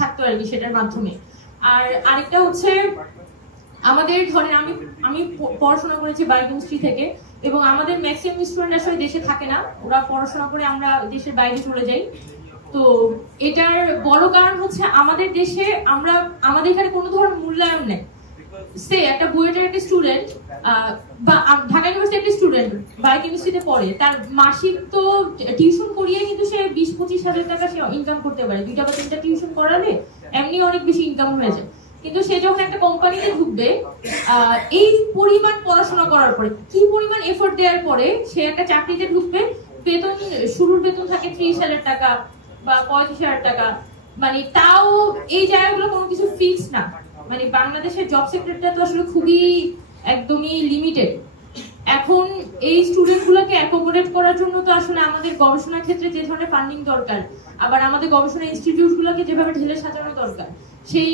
থাকতো আর কি সেটার মাধ্যমে। আর আরেকটা হচ্ছে আমাদের ধরেন আমি পড়াশোনা করেছি বায়োকেমিস্ট্রি থেকে, এবং আমাদের ম্যাক্সিমাম স্টুডেন্ট আসলে দেশে থাকে না, ওরা পড়াশোনা করে আমরা দেশের বাইরে চলে যাই। তো এটার বড় কারণ হচ্ছে আমাদের দেশে আমাদের এখানে কোনো ধরনের মূল্যায়ন নেই। সে একটা বুয়েটের একটা স্টুডেন্ট বা ঢাকা ইউনিভার্সিটির স্টুডেন্ট বায়োকেমিস্ট্রিতে পড়ে, তার মাসিক তো টিউশন করিয়ে কিন্তু সে 20-25 হাজার টাকা সে ইনকাম করতে পারে, 2টা বা 3টা টিউশন করালে এমনি অনেক বেশি ইনকাম হয়ে যায়। কিন্তু সে যখন একটা কোম্পানিতে ঢুকবে, এই পরিমাণ পড়াশোনা করার পরে, কি পরিমাণ এফোর্ট দেওয়ার পরে সে একটা চাকরিতে ঢুকবে, বেতন শুরুর বেতন থাকে 30,000 টাকা বা 35,000 টাকা, মানে তাও এই জায়গাগুলো কোনো কিছু ফিক্স না। মানে বাংলাদেশের জব সেক্টরটা তো আসলে খুবই একদমই লিমিটেড। এখন এই স্টুডেন্ট গুলোকে অ্যাকোমোডেট করার জন্য তো আসলে আমাদের গবেষণা ক্ষেত্রে যে ধরনের ফান্ডিং দরকার, আবার আমাদের গবেষণা ইনস্টিটিউট গুলোকে যেভাবে ঢেলে সাজানো দরকার, সেই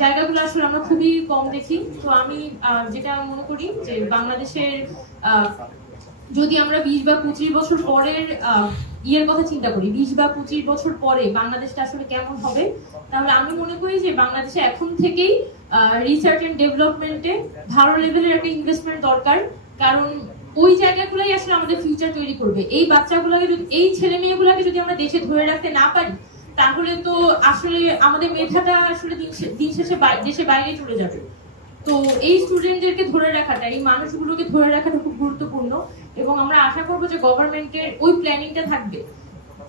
জায়গাগুলো আসলে আমরা খুবই কম দেখি। তো আমি যেটা মনে করি যে বাংলাদেশের যদি আমরা 20 বা 25 বছর পরের ইয়ের কথা চিন্তা করি, 20 বা 25 বছর পরে বাংলাদেশটা আসলে কেমন হবে, তাহলে আমি মনে করি যে বাংলাদেশে এখন থেকেই রিসার্চ এন্ড ডেভেলপমেন্টে ভালো লেভেলের একটা ইনভেস্টমেন্ট দরকার। কারণ ওই জায়গাগুলোই আসলে আমাদের ফিউচার তৈরি করবে। এই বাচ্চাগুলোকে যদি, এই ছেলে মেয়েগুলোকে যদি আমরা দেশে ধরে রাখতে না পারি, তাহলে তো আসলে আমাদের মেধাটা আসলে দিন শেষে দেশে বাইরে চলে যাবে। তো এই স্টুডেন্টদেরকে ধরে রাখাটা, এই মানুষগুলোকে ধরে রাখাটা খুব গুরুত্বপূর্ণ, এবং আমরা আশা করবো যে গভর্নমেন্টের ওই প্ল্যানিংটা থাকবে।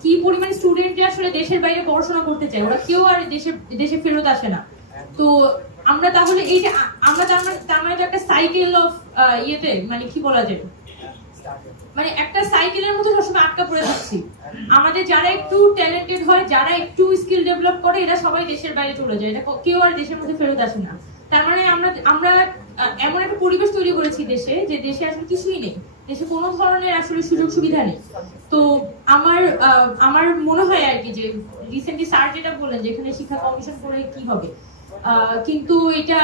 কি পরিমাণ স্টুডেন্ট আসলে দেশের বাইরে পড়াশোনা করতে চায়, ওরা কেউ আর দেশে ফেরত আসে না। তো আমরা তাহলে এই যে আমরা তার মানে একটা সাইকেল অফ ইয়েতে, মানে কি বলা যায়, মানে একটা সাইকেলের মধ্যে সবসময় আটকা পড়ে থাকছি। আমাদের যারা একটু ট্যালেন্টেড হয়, যারা একটু স্কিল ডেভেলপ করে, এরা সবাই দেশের বাইরে চলে যায়, এটা কেউ আর দেশের মধ্যে ফেরত আসে না। তার মানে আমরা এমন একটা পরিবেশ তৈরি করেছি দেশে, যে দেশে আসলে কিছুই নেই, দেশে কোনো ধরনের আসলে সুযোগ সুবিধা নেই। তো আমার মনে হয় আর কি যে রিসেন্টলি স্যার যেটা বললেন যে এখানে শিক্ষা কমিশন করে কি হবে, কিন্তু এটা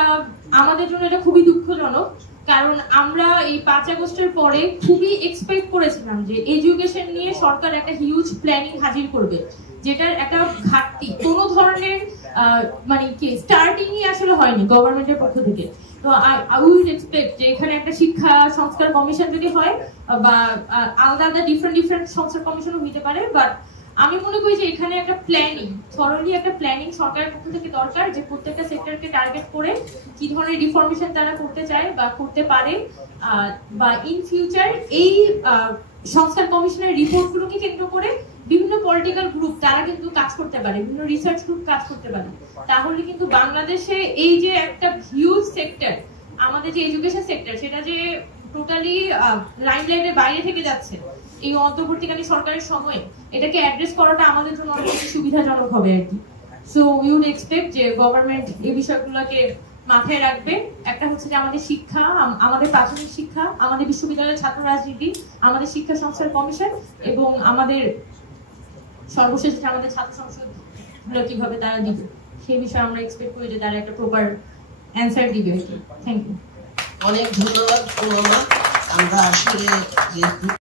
আমাদের জন্য এটা খুবই দুঃখজনক। কারণ আমরা এই 5 আগস্টের পরে খুবই এক্সপেক্ট করেছিলাম যে এডুকেশন নিয়ে সরকার একটা হিউজ প্ল্যানিং হাজির করবে, যেটার একটা ঘাটতি কোনো ধরনের মানে কি স্টার্টিংই আসলে হয়নি গভর্নমেন্টের পক্ষ থেকে। তো আই উইল এক্সপেক্ট যে এখানে একটা শিক্ষা সংস্কার কমিশন যদি হয়, বা আলাদা ডিফারেন্ট সংস্কার কমিশনও হইতে পারে, বাট আমি মনে করি যে এখানে একটা প্ল্যানিং, থরলি একটা প্ল্যানিং সরকারের পক্ষ থেকে দরকার, যে প্রত্যেকটা সেক্টরকে টার্গেট করে কি ধরনের রিফরমেশন তারা করতে চায় বা করতে পারে, বা ইন ফিউচার এই সংস্কার কমিশনের রিপোর্টগুলোকে কেন্দ্র করে বিভিন্ন পলিটিক্যাল গ্রুপ তারা কিন্তু কাজ করতে পারে, বিভিন্ন রিসার্চ গ্রুপ কাজ করতে পারে। তাহলে কিন্তু বাংলাদেশে এই যে একটা হিউজ সেক্টর, আমাদের যে এডুকেশন সেক্টর, সেটা যে টোটালি লাইমলাইটের বাইরে থেকে যাচ্ছে এই অন্তর্বর্তীকালীন সরকারের সময়ে, এটাকে অ্যাড্রেস করাটা আমাদের জন্য অনেক সুবিধাজনক হবে আর কি। সো উই উড এক্সপেক্ট যে গভর্নমেন্ট এই বিষয়গুলোকে মাথায় রাখবে। একটা হচ্ছে যে আমাদের শিক্ষা, আমাদের প্রাথমিক শিক্ষা, আমাদের বিশ্ববিদ্যালয়ের ছাত্র রাজনীতি, আমাদের শিক্ষা সংস্কার কমিশন, এবং আমাদের সর্বশেষ আমাদের ছাত্র সংসদ কিভাবে তারা দিবে, সেই বিষয়ে আমরা এক্সপেক্ট করি যে তারা একটা প্রপার অ্যান্সার দিবে। Thank you. অনেক ধন্যবাদ। আমরা আসলে